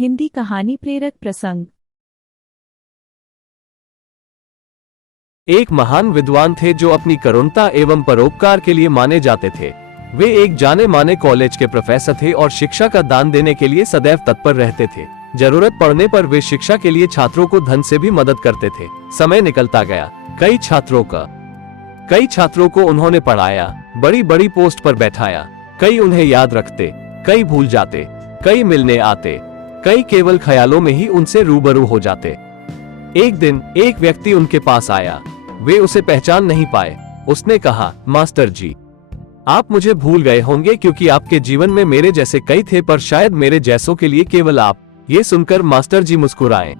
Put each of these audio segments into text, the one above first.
हिंदी कहानी प्रेरक प्रसंग। एक महान विद्वान थे जो अपनी करुणता एवं परोपकार के लिए माने जाते थे। वे एक जाने माने कॉलेज के प्रोफेसर थे और शिक्षा का दान देने के लिए सदैव तत्पर रहते थे। जरूरत पड़ने पर वे शिक्षा के लिए छात्रों को धन से भी मदद करते थे। समय निकलता गया, कई छात्रों को उन्होंने पढ़ाया, बड़ी बड़ी पोस्ट पर बैठाया। कई उन्हें याद रखते, कई भूल जाते, कई मिलने आते, कई केवल ख्यालों में ही उनसे रूबरू हो जाते। एक दिन एक व्यक्ति उनके पास आया। वे उसे पहचान नहीं पाए। उसने कहा, मास्टर जी, आप मुझे भूल गए होंगे क्योंकि आपके जीवन में मेरे जैसे कई थे, पर शायद मेरे जैसों के लिए केवल आप। ये सुनकर मास्टर जी मुस्कुराए।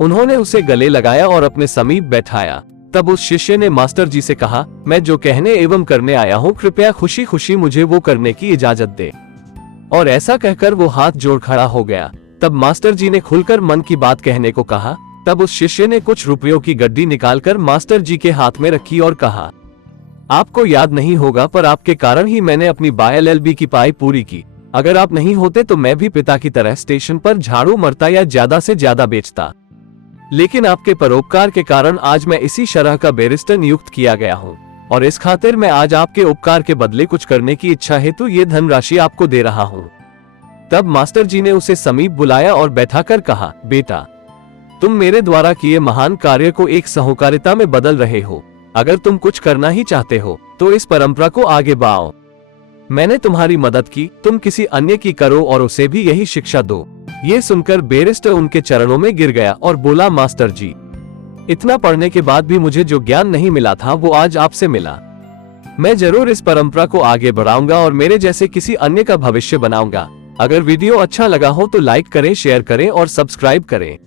उन्होंने उसे गले लगाया और अपने समीप बैठाया। तब उस शिष्य ने मास्टर जी से कहा, मैं जो कहने एवं करने आया हूँ, कृपया खुशी खुशी मुझे वो करने की इजाजत दे। और ऐसा कहकर वो हाथ जोड़ खड़ा हो गया। तब मास्टर जी ने खुलकर मन की बात कहने को कहा। तब उस शिष्य ने कुछ रुपयों की गड्डी निकालकर मास्टर जी के हाथ में रखी और कहा, आपको याद नहीं होगा, पर आपके कारण ही मैंने अपनी LLB की पढ़ाई पूरी की। अगर आप नहीं होते तो मैं भी पिता की तरह स्टेशन पर झाड़ू मारता या ज्यादा से ज्यादा बेचता। लेकिन आपके परोपकार के कारण आज मैं इसी शरह का बैरिस्टर नियुक्त किया गया हूँ, और इस खातिर मैं आज आपके उपकार के बदले कुछ करने की इच्छा हेतु ये धनराशि आपको दे रहा हूँ। तब मास्टर जी ने उसे समीप बुलाया और बैठाकर कहा, बेटा, तुम मेरे द्वारा किए महान कार्य को एक सहकारिता में बदल रहे हो। अगर तुम कुछ करना ही चाहते हो तो इस परंपरा को आगे बढ़ाओ। मैंने तुम्हारी मदद की, तुम किसी अन्य की करो और उसे भी यही शिक्षा दो। ये सुनकर बैरिस्टर उनके चरणों में गिर गया और बोला, मास्टर जी, इतना पढ़ने के बाद भी मुझे जो ज्ञान नहीं मिला था वो आज आपसे मिला। मैं जरूर इस परंपरा को आगे बढ़ाऊंगा और मेरे जैसे किसी अन्य का भविष्य बनाऊंगा। अगर वीडियो अच्छा लगा हो तो लाइक करें, शेयर करें और सब्सक्राइब करें।